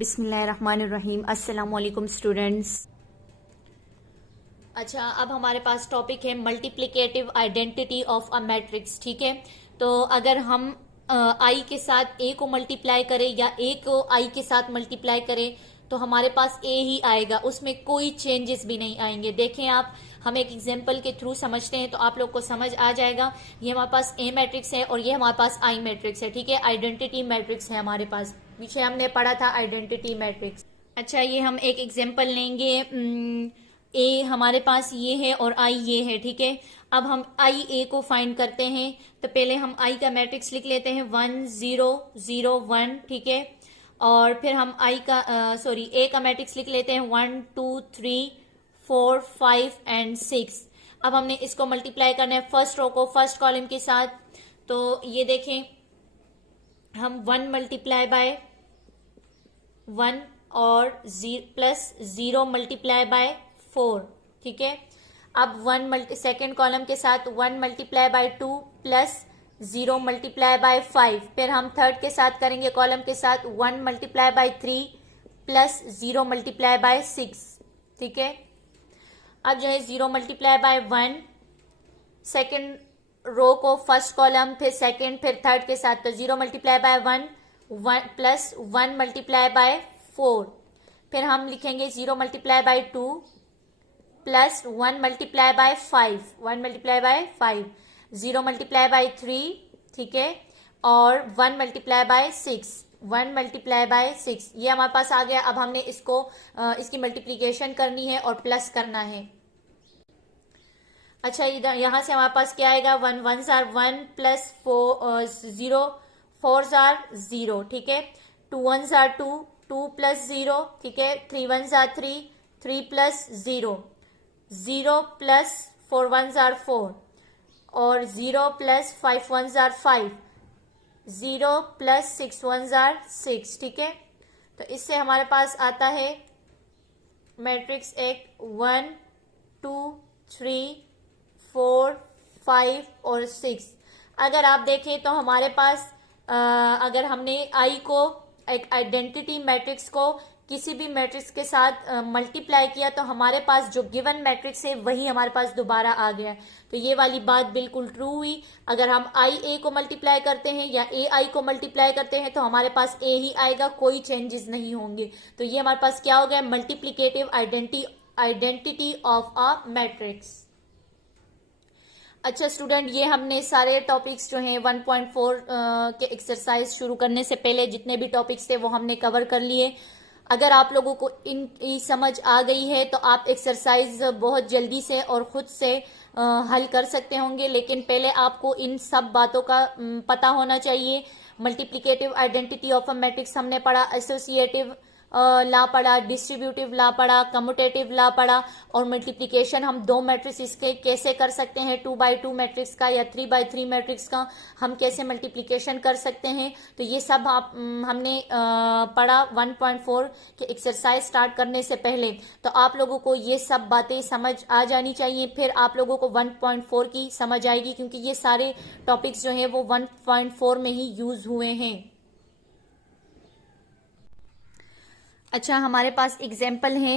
बिस्मिल्लाहिर्रहमानिर्रहीम। अस्सलाम वालेकुम स्टूडेंट्स। अच्छा, अब हमारे पास टॉपिक है multiplicative identity of a matrix. ठीक है, तो अगर हम आई के साथ ए को मल्टीप्लाई करें या ए को आई के साथ मल्टीप्लाई करें तो हमारे पास ए ही आएगा, उसमें कोई चेंजेस भी नहीं आएंगे। देखें आप, हम एक एग्जांपल के थ्रू समझते हैं तो आप लोग को समझ आ जाएगा। ये हमारे पास ए मैट्रिक्स है और ये हमारे पास आई मैट्रिक्स है। ठीक है, आइडेंटिटी मैट्रिक्स है हमारे पास, पीछे हमने पढ़ा था आइडेंटिटी मैट्रिक्स। अच्छा, ये हम एक एग्जांपल लेंगे। ए हमारे पास ये है और आई ये है। ठीक है, अब हम आई ए को फाइंड करते हैं तो पहले हम आई का मैट्रिक्स लिख लेते हैं 1 0 0 1। ठीक है, और फिर हम आई का ए का मैट्रिक्स लिख लेते हैं 1 2 3 4 5 एंड 6। अब हमने इसको मल्टीप्लाई करना है फर्स्ट रो को फर्स्ट कॉलम के साथ। तो ये देखें, हम 1 मल्टीप्लाई बाय 1 और प्लस 0 मल्टीप्लाई बाय 4। ठीक है, अब सेकेंड कॉलम के साथ 1 multiply by 2 plus 0 multiply by 5। फिर हम थर्ड के साथ करेंगे कॉलम के साथ 1 multiply by 3 plus 0 multiply by 6। ठीक है, अब जो है 0 मल्टीप्लाई बाय 1 सेकेंड रो को फर्स्ट कॉलम फिर सेकेंड फिर थर्ड के साथ, तो 0 multiply by 1 plus 1 multiply by 4। फिर हम लिखेंगे 0 multiply by 2 plus 1 multiply by 5, 1 multiply by 5, 0 multiply by 3। ठीक है, और 1 मल्टीप्लाई बाय 6, 1 मल्टीप्लाई बाय 6। ये हमारे पास आ गया। अब हमने इसकी मल्टीप्लीकेशन करनी है और प्लस करना है। अच्छा, इधर यहां से हमारे पास क्या आएगा, 1 1 जार 1 प्लस 0 4 जार 0। ठीक है, 2 1 जार 2 2 प्लस 0। ठीक है, 3 1 जार 3 3 प्लस 0 0 प्लस 4 1 जार 4 और 0 प्लस 5 1 जार 5, 0 प्लस 6 1 जार 6। ठीक है, तो इससे हमारे पास आता है मैट्रिक्स एक 1 2 3 4 5 और 6। अगर आप देखें तो हमारे पास अगर हमने आई को एक आइडेंटिटी मैट्रिक्स को किसी भी मैट्रिक्स के साथ मल्टीप्लाई किया तो हमारे पास जो गिवन मैट्रिक्स है वही हमारे पास दोबारा आ गया। तो ये वाली बात बिल्कुल ट्रू हुई। अगर हम आई ए को मल्टीप्लाई करते हैं या ए आई को मल्टीप्लाई करते हैं तो हमारे पास ए ही आएगा, कोई चेंजेस नहीं होंगे। तो ये हमारे पास क्या हो गया, multiplicative identity of a matrix. अच्छा स्टूडेंट, ये हमने सारे टॉपिक्स जो हैं 1.4 के एक्सरसाइज शुरू करने से पहले जितने भी टॉपिक्स थे वो हमने कवर कर लिए। अगर आप लोगों को इन समझ आ गई है तो आप एक्सरसाइज बहुत जल्दी से और खुद से हल कर सकते होंगे, लेकिन पहले आपको इन सब बातों का पता होना चाहिए। Multiplicative identity of a matrix हमने पढ़ा, एसोसिएटिव ला पढ़ा, डिस्ट्रीब्यूटिव ला पढ़ा, कम्यूटेटिव ला पढ़ा, और मल्टीप्लिकेशन हम दो मैट्रिक्स के कैसे कर सकते हैं, 2x2 मैट्रिक्स का या 3x3 मैट्रिक्स का हम कैसे मल्टीप्लिकेशन कर सकते हैं। तो ये सब हमने पढ़ा 1.4 के एक्सरसाइज स्टार्ट करने से पहले। तो आप लोगों को ये सब बातें समझ आ जानी चाहिए, फिर आप लोगों को 1.4 की समझ आएगी, क्योंकि ये सारे टॉपिक्स जो हैं वो 1.4 में ही यूज हुए हैं। अच्छा, हमारे पास एग्जाम्पल है,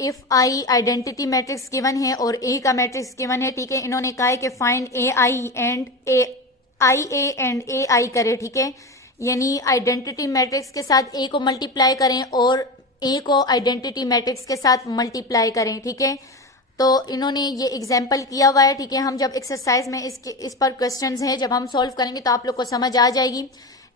if I identity matrix given है और ए का मैट्रिक्स गिवन है। ठीक है, इन्होंने कहा है कि फाइंड ए आई एंड ए आई करे। ठीक है, यानी आइडेंटिटी मैट्रिक्स के साथ ए को मल्टीप्लाई करें और ए को आइडेंटिटी मैट्रिक्स के साथ मल्टीप्लाई करें। ठीक है, तो इन्होंने ये एग्जाम्पल किया हुआ है। ठीक है, हम जब एक्सरसाइज में इस पर क्वेश्चंस हैं जब हम सॉल्व करेंगे तो आप लोग को समझ आ जाएगी।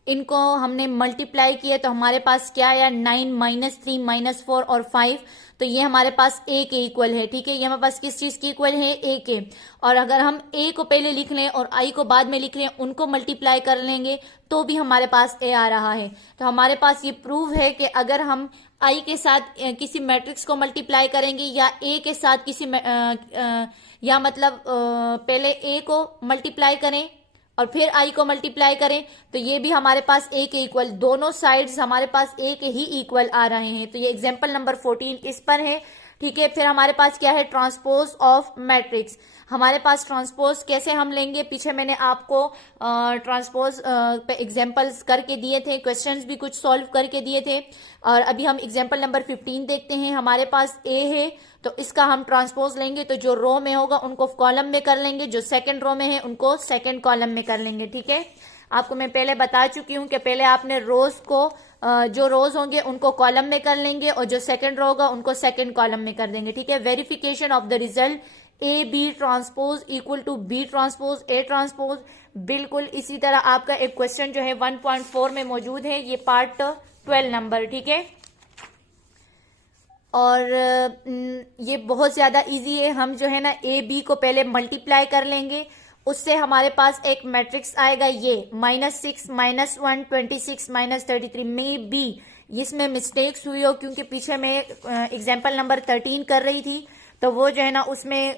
इनको हमने मल्टीप्लाई किया तो हमारे पास क्या आया, 9 -3 -4 और 5। तो ये हमारे पास ए के इक्वल है। ठीक है, ये हमारे पास किस चीज के इक्वल है, ए के। और अगर हम ए को पहले लिख लें और आई को बाद में लिख लें, उनको मल्टीप्लाई कर लेंगे तो भी हमारे पास ए आ रहा है। तो हमारे पास ये प्रूव है कि अगर हम आई के साथ किसी मैट्रिक्स को मल्टीप्लाई करेंगे या ए के साथ या मतलब पहले ए को मल्टीप्लाई करें और फिर आई को मल्टीप्लाई करें तो ये भी हमारे पास ए के इक्वल, दोनों साइड्स हमारे पास ए के ही इक्वल आ रहे हैं। तो ये एग्जांपल नंबर 14 इस पर है। ठीक है। फिर हमारे पास क्या है, ट्रांसपोज ऑफ मैट्रिक्स। हमारे पास ट्रांसपोज कैसे हम लेंगे, पीछे मैंने आपको ट्रांसपोज पे एग्जांपल्स करके दिए थे, क्वेश्चंस भी कुछ सॉल्व करके दिए थे। और अभी हम एग्जांपल नंबर 15 देखते हैं। हमारे पास ए है तो इसका हम ट्रांसपोज लेंगे, तो जो रो में होगा उनको कॉलम में कर लेंगे, जो सेकंड रो में है उनको सेकंड कॉलम में कर लेंगे। ठीक है, आपको मैं पहले बता चुकी हूं कि पहले आपने रोज को जो रोज होंगे उनको कॉलम में कर लेंगे और जो सेकंड रो होगा उनको सेकंड कॉलम में कर देंगे। ठीक है, verification of the result A B transpose equal to B transpose A transpose. बिल्कुल इसी तरह आपका एक क्वेश्चन जो है 1.4 में मौजूद है, ये पार्ट 12 नंबर। ठीक है, और ये बहुत ज्यादा इजी है। हम जो है ना ए बी को पहले मल्टीप्लाई कर लेंगे, उससे हमारे पास एक मैट्रिक्स आएगा ये -6 -1 26 -33 में बी। इसमें मिस्टेक्स हुई हो क्योंकि पीछे मैं एग्जाम्पल नंबर 13 कर रही थी, तो वो जो है ना उसमें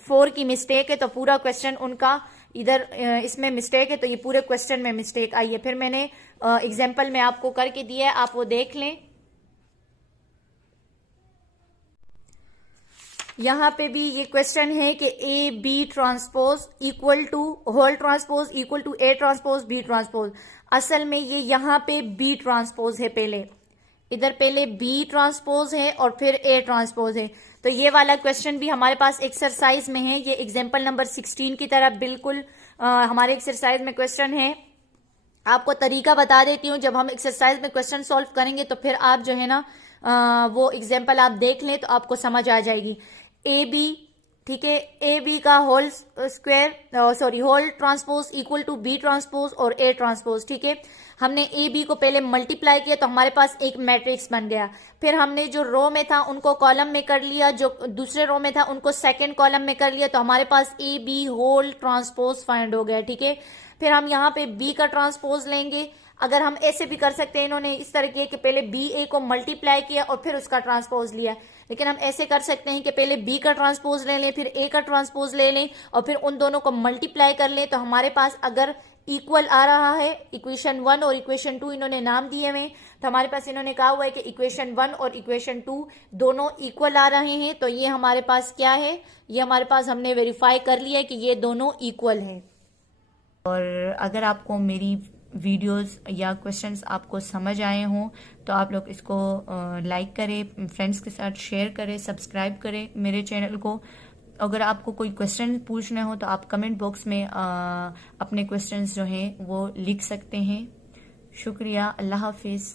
4 की मिस्टेक है, तो पूरा क्वेश्चन उनका इधर इसमें मिस्टेक है, तो ये पूरे क्वेश्चन में मिस्टेक आई है। फिर मैंने एग्जाम्पल में आपको करके दिया है, आप वो देख लें। यहां पे भी ये क्वेश्चन है कि A B transpose equal to whole transpose equal to A transpose B transpose. असल में ये यहां पे बी ट्रांसपोज है, पहले इधर पहले बी ट्रांसपोज है और फिर ए ट्रांसपोज है। तो ये वाला क्वेश्चन भी हमारे पास एक्सरसाइज में है, ये एग्जाम्पल नंबर 16 की तरह बिल्कुल हमारे एक्सरसाइज में क्वेश्चन है। आपको तरीका बता देती हूँ, जब हम एक्सरसाइज में क्वेश्चन सॉल्व करेंगे तो फिर आप जो है ना वो एग्जाम्पल आप देख लें तो आपको समझ आ जाएगी। ए बी, ठीक है, ए बी का whole square whole transpose equal to B transpose और ए ट्रांसपोज। ठीक है, हमने ए बी को पहले मल्टीप्लाई किया तो हमारे पास एक मैट्रिक्स बन गया। फिर हमने जो रो में था उनको कॉलम में कर लिया, जो दूसरे रो में था उनको सेकंड कॉलम में कर लिया, तो हमारे पास A B whole transpose find हो गया। ठीक है, फिर हम यहाँ पे बी का ट्रांसपोज लेंगे। अगर हम ऐसे भी कर सकते हैं, इन्होंने इस तरह किया कि पहले बी ए को मल्टीप्लाई किया और फिर उसका ट्रांसपोज लिया, लेकिन हम ऐसे कर सकते हैं कि पहले बी का ट्रांसपोज ले लें, फिर ए का ट्रांसपोज ले लें और फिर उन दोनों को मल्टीप्लाई कर लें। तो हमारे पास अगर इक्वल आ रहा है, इक्वेशन 1 और इक्वेशन 2 इन्होंने नाम दिए हुए, तो हमारे पास इन्होंने कहा हुआ है कि इक्वेशन 1 और इक्वेशन 2 दोनों इक्वल आ रहे हैं, तो ये हमारे पास क्या है, ये हमारे पास हमने वेरीफाई कर लिया है कि ये दोनों इक्वल हैं। और अगर आपको मेरी वीडियोस या क्वेश्चंस आपको समझ आए हों तो आप लोग इसको लाइक करें, फ्रेंड्स के साथ शेयर करें, सब्सक्राइब करें मेरे चैनल को। अगर आपको कोई क्वेश्चन पूछने हो तो आप कमेंट बॉक्स में अपने क्वेश्चंस जो हैं वो लिख सकते हैं। शुक्रिया, अल्लाह हाफिज़।